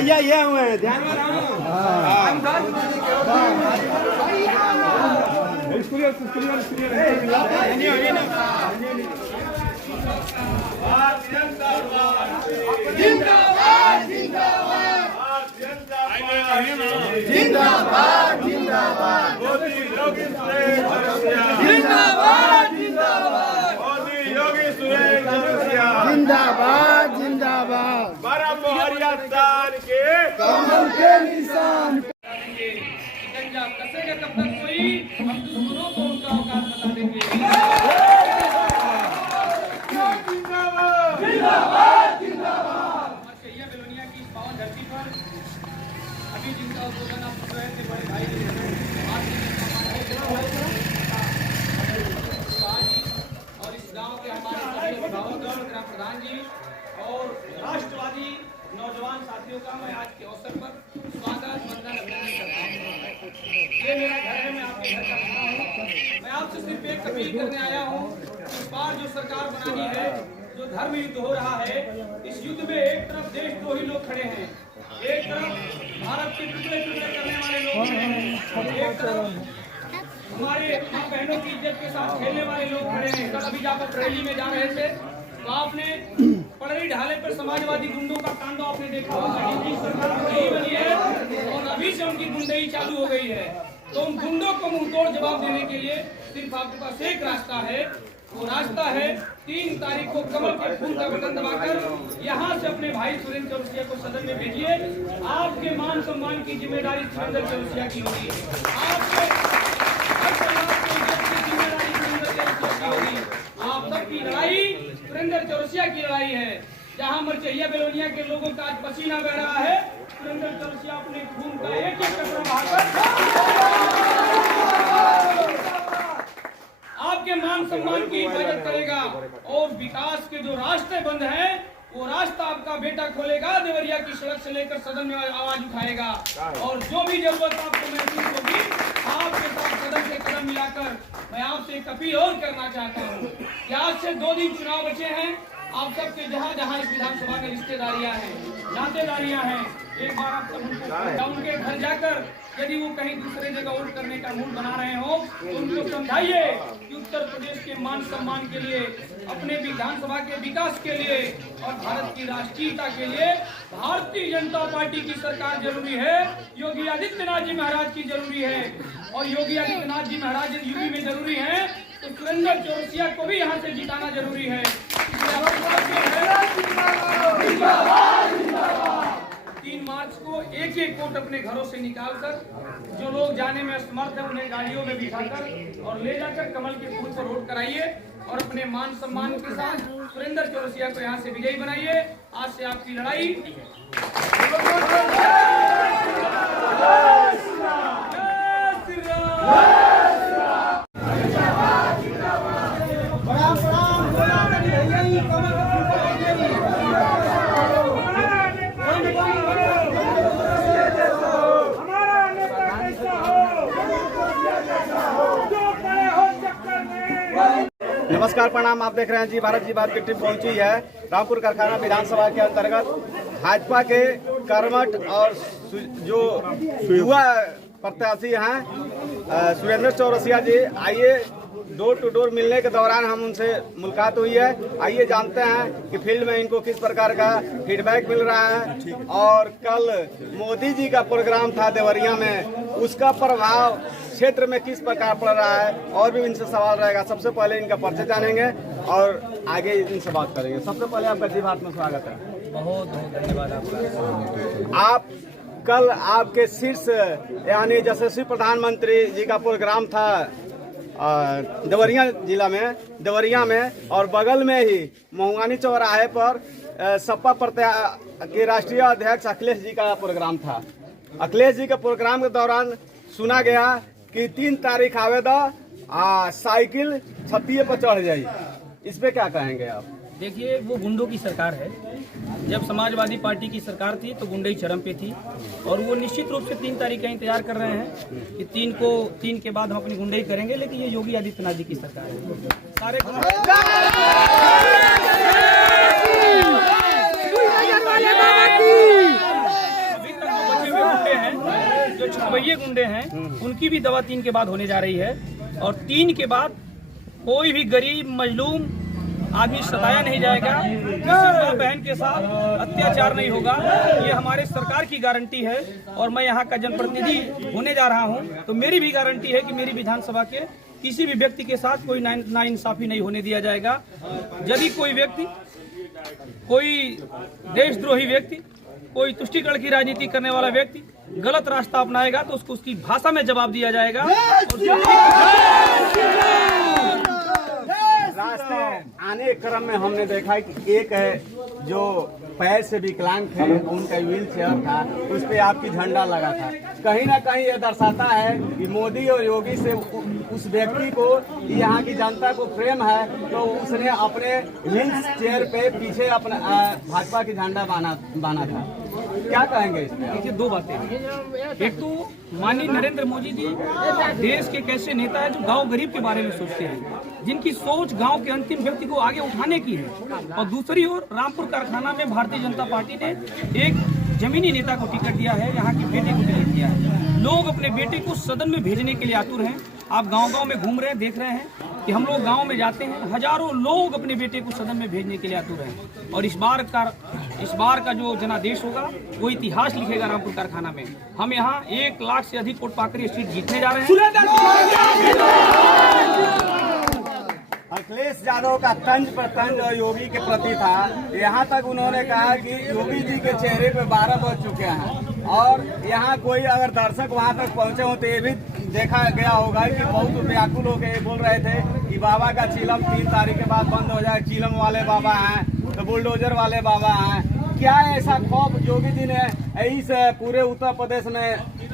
भैया ये हुए हैं ध्यान में जिंदाबाद जिंदाबाद मोदी योगी जिंदाबाद जिंदाबाद मोदी योगी जिंदाबाद जिंदाबाद बारह मोहरिया तान के कमल के निशान शिकंजा कसेगा कब तक कोई हम दुश्मनों को उनका औकात बता देंगे। जिंदाबाद जिंदाबाद जिंदाबाद मरचैया बेलोनिया की इस पावन धरती पर अभी जिनका उद्बोधन आप सुन रहे थे बड़े भाई और इस गांव के हमारे सभी अभिभावक प्रधान जी और राष्ट्रवादी नौजवान साथियों का मैं आज के अवसर पर स्वागत वंदन अभिनंदन करता हूँ। ये मेरा घर है, मैं आपके घर का बना हूँ। मैं आपसे सिर्फ एक अपील करने आया हूँ। इस बार जो सरकार बनानी है, जो धर्म युद्ध हो रहा है, इस युद्ध में एक तरफ देशद्रोही लोग खड़े हैं, एक तरफ भारत के टुकड़े टुकड़े करने वाले लोग खड़े हैं, एक तरफ हमारे माँ बहनों की इज्जत के साथ खेलने वाले लोग खड़े हैं। कल अभी जाकर रैली में जा रहे थे तो आपने पड़री ढाले पर समाजवादी गुंडों का तांडव आपने देखा होगा। इनकी सरकार नहीं बनी है और अभी से उनकी गुंडई चालू हो गई है। तो उन गुंडों को मुंहतोड़ जवाब देने के लिए सिर्फ आपके पास एक रास्ता है, वो रास्ता है 3 तारीख को कमल के फूल का बटन दबाकर यहाँ से अपने भाई सुरेंद्र चौरसिया को सदन में भेजिए। आपके मान सम्मान की जिम्मेदारी सुरेंद्र चौरसिया की होगी, आपके आप सबकी लड़ाई सुरेंद्र चौरसिया की लड़ाई है। जहां मरचैया बेलोनिया के लोगों का आज पसीना बह रहा है, सुरेंद्र चौरसिया अपने खून का एक एक कतरा बहाकर आपके मान सम्मान की हिफाजत करेगा और विकास के जो रास्ते बंद हैं वो रास्ता आपका बेटा खोलेगा। देवरिया की सड़क से लेकर सदन में आवाज उठाएगा और जो भी जरूरत आपको महसूस होगी आपके साथ सदन से कदम मिलाकर मैं आपसे एक अपील और करना चाहता हूँ कि आज से 2 दिन चुनाव बचे हैं। आप सबके जहाँ जहाँ इस विधानसभा में रिश्तेदारियाँ हैं, नातेदारियाँ हैं, एक बार आप सब उनके घर जाकर यदि वो कहीं दूसरे जगह वोट करने का मूड बना रहे हो तो उनको समझाइए कि उत्तर प्रदेश के मान सम्मान के लिए, अपने विधानसभा के विकास के लिए और भारत की राष्ट्रीयता के लिए भारतीय जनता पार्टी की सरकार जरूरी है। योगी आदित्यनाथ जी महाराज की जरूरी है और योगी आदित्यनाथ जी महाराज यूपी में जरूरी है तो सुरेंद्र चौरसिया को भी यहाँ से जिताना जरूरी है। 3 मार्च को एक एक वोट अपने घरों से निकालकर जो लोग जाने में असमर्थ है उन्हें गाड़ियों में बिठाकर और ले जाकर कमल के फूल पर वोट कराइए और अपने मान सम्मान के साथ सुरेंद्र चौरसिया को यहाँ से विजयी बनाइए। आज से आपकी लड़ाई नमस्कार प्रणाम। आप देख रहे हैं जी भारत जी बात की टीम पहुंची है रामपुर कारखाना विधानसभा के अंतर्गत। भाजपा के कर्मठ और जो युवा प्रत्याशी हैं सुरेंद्र चौरसिया जी, आइए डोर टू डोर मिलने के दौरान हम उनसे मुलाकात हुई है। आइए जानते हैं कि फील्ड में इनको किस प्रकार का फीडबैक मिल रहा है और कल मोदी जी का प्रोग्राम था देवरिया में, उसका प्रभाव क्षेत्र में किस प्रकार पड़ रहा है और भी इनसे सवाल रहेगा। सबसे पहले इनका परिचय जानेंगे और आगे इनसे बात करेंगे। सबसे पहले आपका जी बात में स्वागत है। बहुत बहुत धन्यवाद आपका। आप कल आपके शीर्ष यानी यशस्वी प्रधानमंत्री जी का प्रोग्राम था देवरिया में और बगल में ही महुआनी चौराहे पर सपा के राष्ट्रीय अध्यक्ष अखिलेश जी का प्रोग्राम था। अखिलेश जी के प्रोग्राम के दौरान सुना गया कि 3 तारीख आवेदन साइकिल छतिये पर चढ़ जाई, इस पे क्या कहेंगे आप? देखिए, वो गुंडों की सरकार है। जब समाजवादी पार्टी की सरकार थी तो गुंडई चरम पे थी और वो निश्चित रूप से 3 तारीख का इंतजार कर रहे हैं कि 3 के बाद हम अपनी गुंडई करेंगे। लेकिन ये योगी आदित्यनाथ जी की सरकार है। सारे गुंडे हैं उनकी भी दवा 3 के बाद होने जा रही है, और 3 के बाद कोई भी गरीब मजलूम आदमी सताया नहीं जाएगा, किसी माँ बहन के साथ अत्याचार नहीं होगा। ये हमारे सरकार की गारंटी है, और मैं यहाँ का जनप्रतिनिधि होने जा रहा हूँ, तो मेरी भी गारंटी है कि मेरी विधानसभा के किसी भी व्यक्ति के साथ कोई नाइंसाफी नहीं होने दिया जाएगा। यदि कोई व्यक्ति, कोई देशद्रोही व्यक्ति, कोई तुष्टीकरण की राजनीति करने वाला व्यक्ति गलत रास्ता अपनाएगा तो उसको उसकी भाषा में जवाब दिया जाएगा। रास्ते आने के क्रम में हमने देखा कि एक है जो पैर से विकलांग थे, उनका व्हील चेयर था, उस पे आपकी झंडा लगा था। कहीं ना कहीं यह दर्शाता है कि मोदी और योगी से उस व्यक्ति को, यहाँ की जनता को प्रेम है, तो उसने अपने व्हील चेयर पे पीछे अपना भाजपा की झंडा बाना था। क्या कहेंगे इस पे? देखिए, 2 बातें हैं। एक तो माननीय नरेंद्र मोदी जी देश के कैसे नेता है जो गांव गरीब के बारे में सोचते हैं, जिनकी सोच गांव के अंतिम व्यक्ति को आगे उठाने की है। और दूसरी ओर रामपुर कारखाना में भारतीय जनता पार्टी ने एक जमीनी नेता को टिकट दिया है, यहाँ की बेटे को टिकट दिया है। लोग अपने बेटे को सदन में भेजने के लिए आतुर हैं। आप गांव-गांव में घूम रहे हैं, देख रहे हैं कि हम लोग गांव में जाते हैं, हजारों लोग अपने बेटे को सदन में भेजने के लिए आतुर हैं। और इस बार का जो जनादेश होगा वो इतिहास लिखेगा रामपुर कारखाना में। हम यहाँ 1 लाख से अधिक वोट पाकर सीट जीतने जा रहे हैं। अखिलेश यादव का तंज पर तंज और योगी के प्रति था। यहाँ तक उन्होंने कहा कि योगी जी के चेहरे पे 12 बज चुके हैं, और यहाँ कोई अगर दर्शक वहाँ तक पहुँचे हो तो ये भी देखा गया होगा कि बहुत व्याकुल होकर ये बोल रहे थे कि बाबा का चिलम 3 तारीख के बाद बंद हो जाए। चिलम वाले बाबा हैं तो बुलडोजर वाले बाबा हैं। क्या ऐसा खौफ योगी जी ने इस पूरे उत्तर प्रदेश में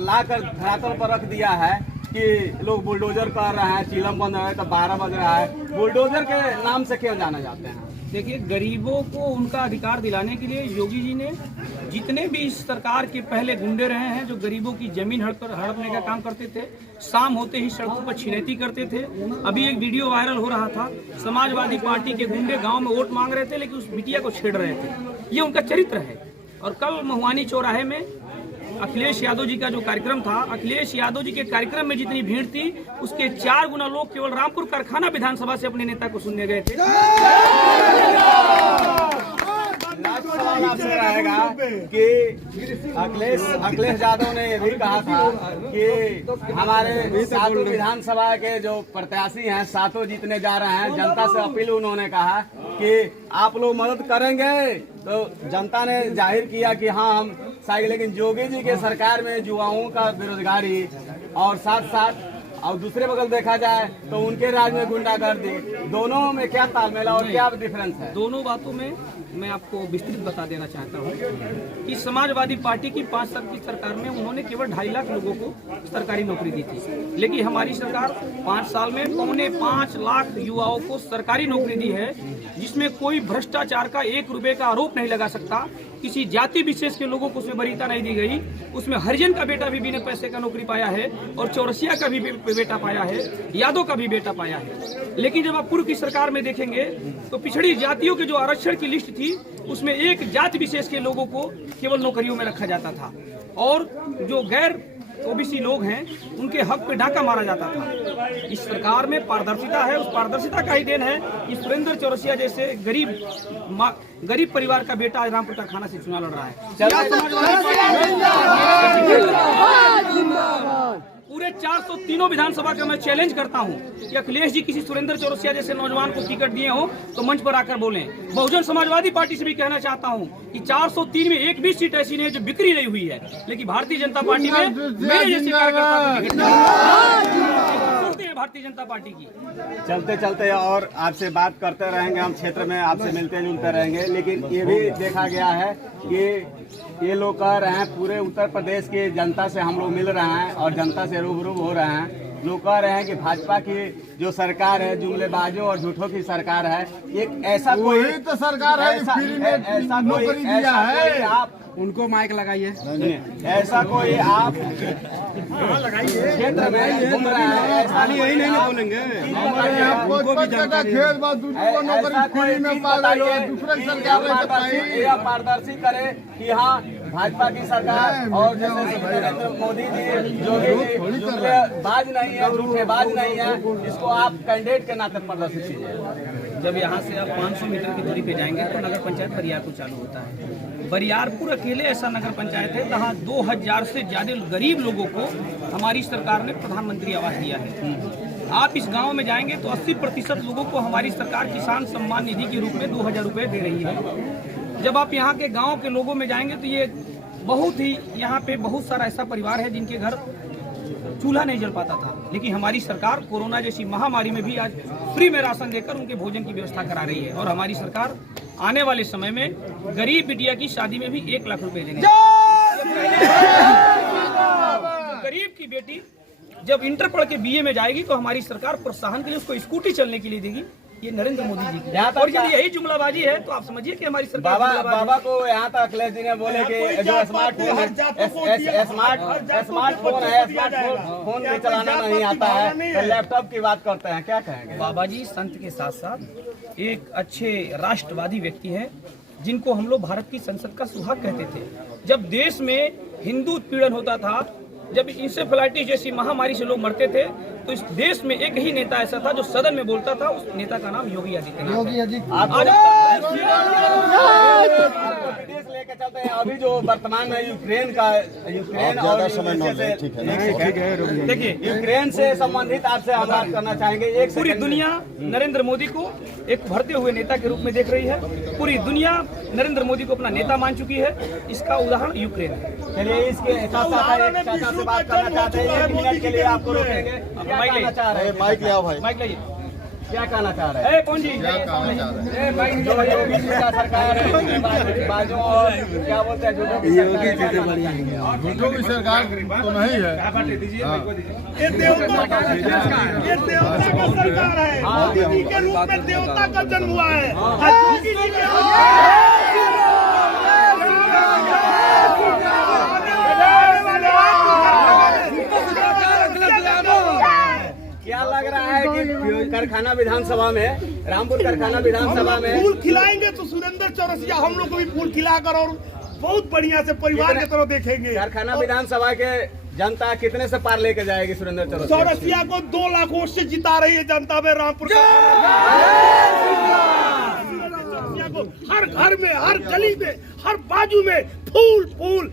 लाकर धरातल पर रख दिया है कि लोग बुलडोजर कर रहे हैं, चिलम बंद है तो 12 बज रहा है? बुलडोजर के नाम से क्यों जाना जाते हैं? देखिए, गरीबों को उनका अधिकार दिलाने के लिए योगी जी ने जितने भी इस सरकार के पहले गुंडे रहे हैं जो गरीबों की जमीन हड़पने का काम करते थे, शाम होते ही सड़कों पर छिनैती करते थे। अभी एक वीडियो वायरल हो रहा था, समाजवादी पार्टी के गुंडे गांव में वोट मांग रहे थे लेकिन उस बिटिया को छेड़ रहे थे। ये उनका चरित्र है। और कल महुआनी चौराहे में अखिलेश यादव जी का जो कार्यक्रम था, अखिलेश यादव जी के कार्यक्रम में जितनी भीड़ थी उसके 4 गुना लोग केवल रामपुर कारखाना विधानसभा से अपने नेता को सुनने गए थे। सवाल आपसे रहेगा कि अखिलेश यादव ने ये भी कहा था कि हमारे 7 विधानसभा के जो प्रत्याशी हैं 7 जीतने जा रहे हैं। जनता से अपील उन्होंने कहा कि आप लोग मदद करेंगे, तो जनता ने जाहिर किया कि हाँ हम साथ। लेकिन योगी जी के सरकार में युवाओं का बेरोजगारी और साथ और दूसरे बगल देखा जाए तो उनके राज में गुंडागर्दी, दोनों में क्या तालमेल और क्या डिफरेंस है? दोनों बातों में मैं आपको विस्तृत बता देना चाहता हूँ कि समाजवादी पार्टी की 5 साल की सरकार में उन्होंने केवल 2.5 लाख लोगों को सरकारी नौकरी दी थी, लेकिन हमारी सरकार 5 साल में 5.25 लाख युवाओं को सरकारी नौकरी दी है, जिसमें कोई भ्रष्टाचार का 1 रुपए का आरोप नहीं लगा सकता। किसी जाति विशेष के लोगों को उसमें वरीयता नहीं दी गई। उसमें हरिजन का बेटा भी बिना पैसे का नौकरी पाया है, और चौरसिया का भी बेटा पाया है, यादव का भी बेटा पाया है। लेकिन जब आप पूर्व की सरकार में देखेंगे तो पिछड़ी जातियों के जो आरक्षण की लिस्ट थी उसमें एक जाति विशेष के लोगों को केवल नौकरियों में रखा जाता था, और जो गैर ओबीसी लोग हैं उनके हक पे डाका मारा जाता था। इस सरकार में पारदर्शिता है, उस पारदर्शिता का ही देन है कि सुरेंद्र चौरसिया जैसे गरीब परिवार का बेटा आज रामपुर कारखाना से चुनाव लड़ रहा है। पूरे 403 विधानसभा का मैं चैलेंज करता हूं कि अखिलेश जी किसी सुरेंद्र चौरसिया जैसे नौजवान को टिकट दिए हो तो मंच पर आकर बोलें। बहुजन समाजवादी पार्टी से भी कहना चाहता हूं कि 403 में एक भी सीट ऐसी नहीं है जो बिक्री नहीं हुई है, लेकिन भारतीय जनता पार्टी में मेरे जैसे कार्यकर्ता को टिकट है भारतीय जनता पार्टी की। चलते चलते और आपसे बात करते रहेंगे, हम क्षेत्र में आपसे मिलते जुलते रहेंगे। लेकिन ये भी देखा गया है कि ये लोग कह रहे हैं पूरे उत्तर प्रदेश की जनता से हम लोग मिल रहे हैं और जनता से रूबरू हो रहे हैं। लोग कह रहे हैं कि भाजपा की जो सरकार है जुमलेबाजों और झूठों की सरकार है। एक ऐसा कोई तो सरकार है ऐसा कोई आप उनको माइक लगाइए, ऐसा कोई आप क्षेत्र में घूम रहे हैं, खाली यही नहीं बोलेंगे, पारदर्शी करे कि हाँ भाजपा की सरकार और जैसे नरेंद्र मोदी जी जो बाज नहीं है, झूठेबाज नहीं है, इसको आप कैंडिडेट के नाते प्रदर्शित कीजिए। जब यहाँ से आप 500 मीटर की दूरी पे जाएंगे तो नगर पंचायत बरियारपुर चालू होता है। बरियारपुर अकेले ऐसा नगर पंचायत है जहाँ 2000 से ज्यादा गरीब लोगों को हमारी सरकार ने प्रधानमंत्री आवास दिया है। आप इस गांव में जाएंगे तो 80% लोगों को हमारी सरकार किसान सम्मान निधि के रूप में 2000 रुपये दे रही है। जब आप यहाँ के गाँव के लोगों में जाएंगे तो ये बहुत ही यहाँ पे बहुत सारा ऐसा परिवार है जिनके घर चूल्हा नहीं जल पाता था, लेकिन हमारी सरकार कोरोना जैसी महामारी में भी आज फ्री में राशन देकर उनके भोजन की व्यवस्था करा रही है। और हमारी सरकार आने वाले समय में गरीब बिटिया की शादी में भी 1 लाख रुपए देंगे। गरीब की बेटी जब इंटर पढ़ के BA में जाएगी तो हमारी सरकार प्रोत्साहन के लिए उसको स्कूटी चलने के लिए देगी। ये नरेंद्र मोदी जी की और यदि यही जुमलाबाजी है तो आप समझिए कि हमारी सरकार बाबा को यहाँ तक अखिलेश जी ने बोले कि जो स्मार्टफोन है, स्मार्टफोन है, स्मार्टफोन भी चलाना नहीं आता है, तो लैपटॉप की बात करते हैं, क्या कहेंगे? बाबा जी संत के साथ साथ एक अच्छे राष्ट्रवादी व्यक्ति हैं जिनको हम लोग भारत की संसद का सुहाग कहते थे। जब देश में हिंदू उत्पीड़न होता था, जब इंसेफेलाइटिस जैसी महामारी से लोग मरते थे, तो इस देश में एक ही नेता ऐसा था जो सदन में बोलता था, उस नेता का नाम योगी आदित्यनाथ है। लेके चलते हैं अभी जो वर्तमान में यूक्रेन और देखिए यूक्रेन से संबंधित आपसे हम बात करना चाहेंगे। पूरी दुनिया नरेंद्र मोदी को एक उभरते हुए नेता के रूप में देख रही है। पूरी दुनिया नरेंद्र मोदी को अपना नेता मान चुकी है। इसका उदाहरण यूक्रेन है। चलिए इसके चाचा से बात करना चाहते हैं, 1 मिनट के लिए आपको रोकेंगे। क्या कहना चाह रहे हैं? माइक ले आओ भाई, माइक लाइए। क्या कहना चाह रहे हैं? कौन जी? जो योगी जी का सरकार है, बाजू और क्या बोलते हैं, झूठों की सरकार तो नहीं है, ये देवता का सरकार है। मोदी के रूप में देवता का जन्म हुआ है। योगी जी क्या लग रहा है कि कारखाना विधानसभा में, रामपुर कारखाना विधानसभा में फूल खिलाएंगे तो सुरेंद्र चौरसिया हम लोग को भी फूल खिलाकर और बहुत बढ़िया से परिवार की तरह देखेंगे। कारखाना विधानसभा के जनता कितने से पार लेके जाएगी सुरेंद्र चौरसिया को 2 लाख वोट से जिता रही है जनता में रामपुर को। हर घर में, हर गली में, हर बाजू में फूल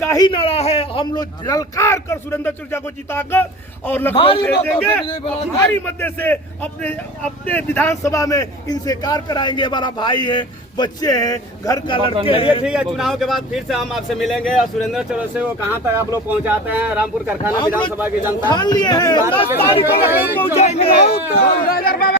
का ही नारा है। हम लोग ललकार कर सुरेंद्र चौरसिया को जिताकर और लखनऊ भेज देंगे। हमारी मध्य से अपने विधानसभा में इनसे कार्य कराएंगे। हमारा भाई है, बच्चे हैं, घर का लड़के हैं। ठीक है, चुनाव के बाद फिर से हम आपसे मिलेंगे और सुरेंद्र चौरसिया को कहाँ तक आप लोग पहुँचाते हैं? रामपुर कारखाना विधानसभा की जनता ठान लिए हैं 10 तारीख को पहुँचाएंगे।